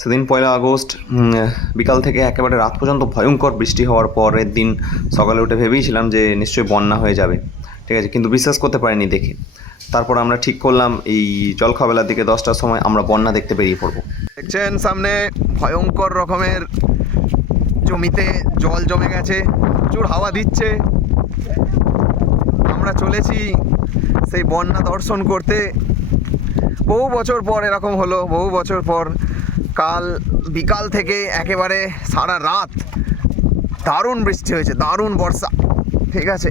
সেদিন 1 আগস্ট বিকাল থেকে একেবারে রাত পর্যন্ত ভয়ঙ্কর বৃষ্টি হওয়ার পরের দিন সকালে উঠে ভেবেইছিলাম যে নিশ্চয়ই বন্যা হয়ে যাবে, ঠিক আছে, কিন্তু বিশ্বাস করতে পারিনি দেখে। তারপর আমরা ঠিক করলাম এই জলখাবেলার দিকে 10টার সময় আমরা বন্যা দেখতে বেরিয়ে পড়বো। দেখছেন সামনে ভয়ঙ্কর রকমের জমিতে জল জমে গেছে, প্রচুর হাওয়া দিচ্ছে। আমরা চলেছি সেই বন্যা দর্শন করতে। বহু বছর পর এরকম হলো, বহু বছর পর। কাল বিকাল থেকে একেবারে সারা রাত দারুণ বৃষ্টি হয়েছে, দারুণ বর্ষা, ঠিক আছে।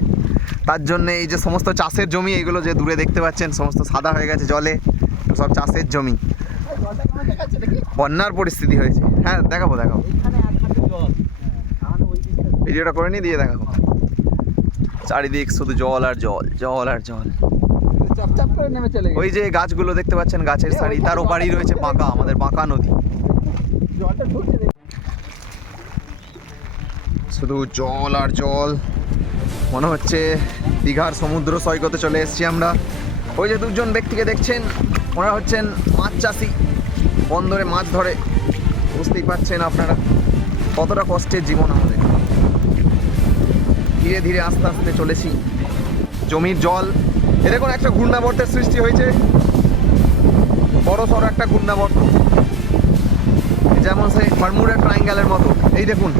তার জন্য এই যে সমস্ত চাষের জমি, এগুলো যে দূরে দেখতে পাচ্ছেন সমস্ত সাদা হয়ে গেছে জলে, সব চাষের জমি। বন্যার পরিস্থিতি হয়েছে। হ্যাঁ দেখাবো, ভিডিওটা করে নিয়ে দিয়ে দেখাবো। চারিদিক শুধু জল আর জল, জল আর জল। ওই যে গাছগুলো দেখতে পাচ্ছেন, গাছের সারি, তার ওপারেই রয়েছে বাঁকা, আমাদের বাঁকা নদী। শুধু জল আর জল, মনে হচ্ছে দীঘার সমুদ্র সৈকতে চলে এসেছি আমরা। ওই যে দুজন ব্যক্তিকে দেখছেন, ওরা হচ্ছেন মাছ চাষি, বন্দরে মাছ ধরে। বুঝতেই পারছেন আপনারা কতটা কষ্টের জীবন আমাদের। ধীরে ধীরে আস্তে আস্তে চলেছি। জমির জল, এ দেখুন একটা ঘূর্ণাবর্তের সৃষ্টি হয়েছে, বড় সড়ো একটা ঘূর্ণাবর্ত, যেমন সেই বারমুডা ট্রায়াঙ্গেলের মতো। এই দেখুন,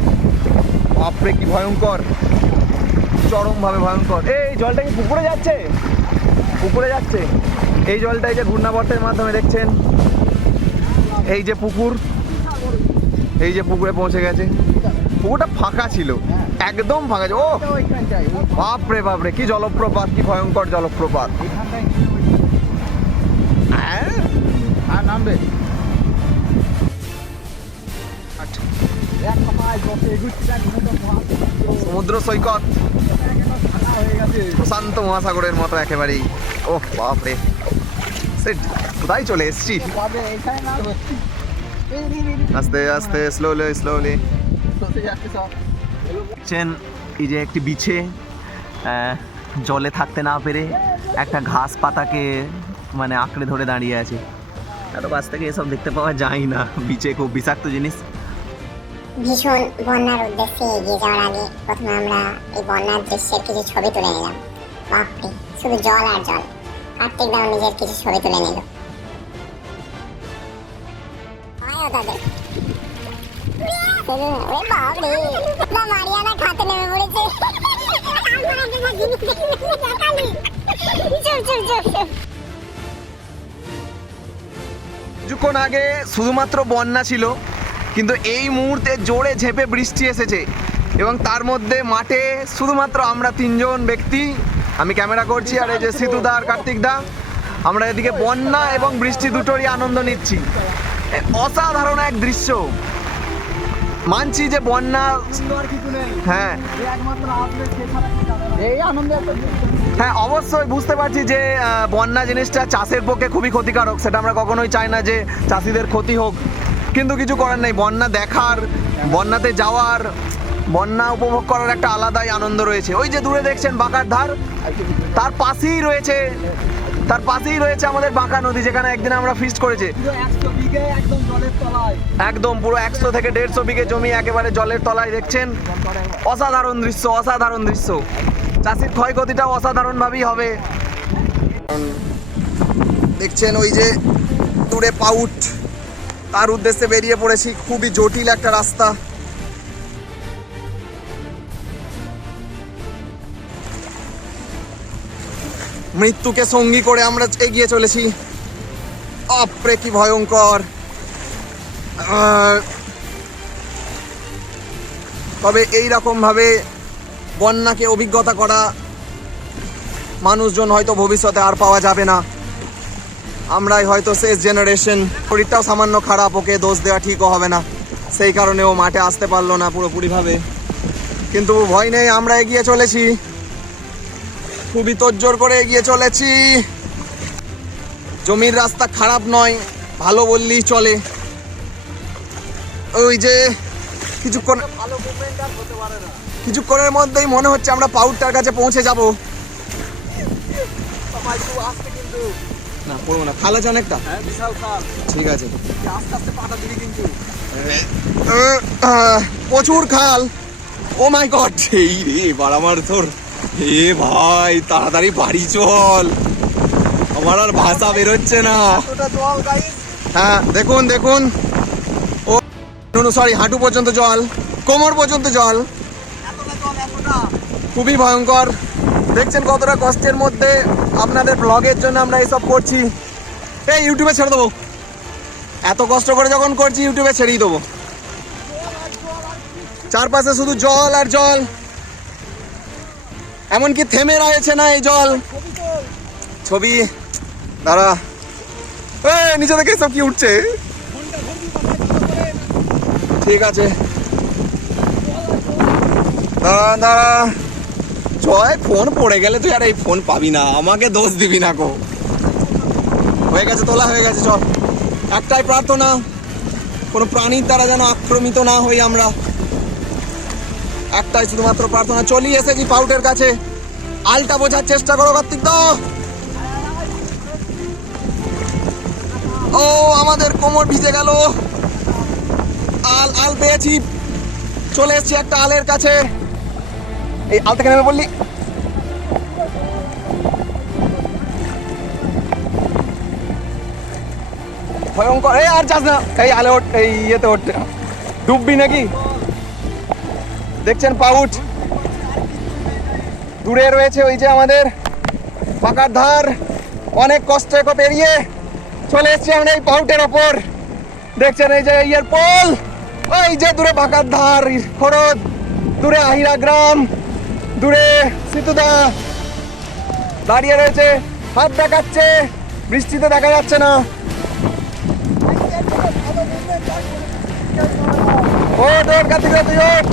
বাপরে কি ভয়ঙ্কর, চরমভাবে ভয়ঙ্কর। এই জলটা কি পুকুরে যাচ্ছে? পুকুরে যাচ্ছে এই জলটা, এই যে ঘূর্ণাবর্তের মাধ্যমে দেখছেন। এই যে পুকুর, এই যে পুকুরে পৌঁছে গেছে। পুকুরটা ফাঁকা ছিল, একদম ফাঁকা ছিল। ও বাপরে বাপরে, কি জলপ্রপাত, কি ভয়ঙ্কর জলপ্রপাত। নামবে সমুদ্র সৈকত, প্রশান্ত মহাসাগরের মতো একেবারেই। ও বাপরে, সে কোথায় চলে এসছি। আস্তে আস্তে, স্লোলি স্লোলি। এই যে একটি বিছে জলে থাকতে না পেরে একটা ঘাস পাতাকে মানে আঁকড়ে ধরে দাঁড়িয়ে আছে। এত কাছ থেকে এসব দেখতে পাওয়া যায় না, বিছে খুব বিষাক্ত জিনিস। ভীষণ বন্যার উদ্দেশ্যে এগিয়ে যাওয়ার আগে প্রথমে আমরা এই বন্যার দৃশ্যের কিছু ছবি তুলে নিলাম। বাপরে, শুধু জল আর জল। কার্তিক দাও নিজের কিছু ছবি তুলে নিল। মারিয়ানা খাতে নেমে পড়েছে। কিছুক্ষণ আগে শুধুমাত্র বন্যা ছিল, কিন্তু এই মুহূর্তে জোরে ঝেঁপে বৃষ্টি এসেছে এবং তার মধ্যে মাঠে শুধুমাত্র আমরা তিনজন ব্যক্তি। আমি ক্যামেরা করছি আর এই যে সিতুদা আর কার্তিক দা, আমরা এদিকে বন্যা এবং বৃষ্টি দুটোরই আনন্দ নিচ্ছি। অসাধারণ এক দৃশ্য। মানছি যে বন্যা, হ্যাঁ হ্যাঁ অবশ্যই বুঝতে পারছি যে বন্যা জিনিসটা চাষের পক্ষে খুবই ক্ষতিকারক, সেটা আমরা কখনোই চাই না যে চাষিদের ক্ষতি হোক, কিন্তু কিছু করার নেই। বন্যা দেখার, বন্যাতে যাওয়ার, বন্যা উপভোগ করার একটা আলাদাই আনন্দ রয়েছে। ওই যে দূরে দেখছেন বাঁকার ধার, তার পাশেই রয়েছে আমাদের বাঁকা নদী, যেখানে একদিন আমরা ফিস্ট করেছি। একদম পুরো 100 থেকে 150 বিঘে জমি একেবারে জলের তলায়। দেখছেন অসাধারণ দৃশ্য, অসাধারণ দৃশ্য। চাষির ক্ষয়ক্ষতিটাও অসাধারণ ভাবেই হবে। দেখছেন ওই যে দূরে পাউট, তার উদ্দেশ্যে বেরিয়ে পড়েছি। খুবই জটিল একটা রাস্তা। মৃত্যুকে সঙ্গী করে আমরা এগিয়ে চলেছি। বাপরে কি ভয়ঙ্কর। তবে এই রকম ভাবে বন্যাকে অভিজ্ঞতা করা মানুষজন হয়তো ভবিষ্যতে আর পাওয়া যাবে না। আমরাই হয়তো শেষ জেনারেশন। শরীরটাও সামান্য খারাপ, ওকে দোষ দেওয়া ঠিকও হবে না, সেই কারণে ও মাঠে আসতে পারলো না পুরোপুরিভাবে। কিন্তু ভয় নেই, আমরা এগিয়ে চলেছি, খুবই তোড়জোড় করে এগিয়ে চলেছি। জমির রাস্তা খারাপ নয়, ভালো বললেই চলে। ওই যে কিছুক্ষণের মধ্যেই মনে হচ্ছে আমরা পাউডটার কাছে পৌঁছে যাব। না পড়বো না, খাল আছে অনেকটা। ঠিক আছে, আস্তে আস্তে পাটা দিবি কিন্তু। প্রচুর খাল। ও মাই গড, এই রে এবার আমার তোর, এ ভাই তাড়াতাড়ি বাড়ি চল, আমার আর ভাষা বেরোচ্ছে না। হ্যাঁ দেখুন দেখুন, ও সরি, হাঁটু পর্যন্ত জল, কোমর পর্যন্ত জল, খুবই ভয়ঙ্কর। দেখছেন কতটা কষ্টের মধ্যে, আপনাদের ব্লগের জন্য আমরা এসব করছি। এই ইউটিউবে ছেড়ে দেবো, এত কষ্ট করে যখন করছি ইউটিউবে ছেড়েই দেবো। চারপাশে শুধু জল আর জল, এমনকি থেমে রয়েছে না এই জল। ছবি দাঁড়া, নিচে থেকে সব কি উঠছে, ঠিক আছে দাঁড়া দাঁড়া। জয় ফোন পড়ে গেলে তুই আর এই ফোন পাবি না, আমাকে দোষ দিবি না গো। হয়ে গেছে, তোলা হয়ে গেছে, চল। একটাই প্রার্থনা, কোনো প্রাণীর দ্বারা যেন আক্রমিত না হই আমরা, একটাই শুধুমাত্র প্রার্থনা। চলি এসেছি পাউটের কাছে, আলটা বোঝার চেষ্টা করো কার্তিক দা। ও আমাদের কোমর ভিজে গেল, আল পেয়েছি, চলে এসেছি একটা আলের কাছে। এই আল থেকে নেমে বললি, ভয়ঙ্কর। এই আর যাস না, এই আলে ওঠ, এই ইয়েতে ওঠ, ডুববি নাকি? দেখছেন পাউট দূরে রয়েছে, ওই যে আমাদের পাকার ধার। অনেক কষ্টে পেরিয়ে চলে এসেছি আমরা এই পাউটের ওপর। দেখছেন এই যে ইয়ের পোল, ওই যে দূরে পাকার ধার, খরদ, দূরে আহিরা গ্রাম, দূরে সিতুদা দাঁড়িয়ে রয়েছে, হাত দেখাচ্ছে, বৃষ্টিতে দেখা যাচ্ছে না। ও তোর কাছে তুই ওঠ।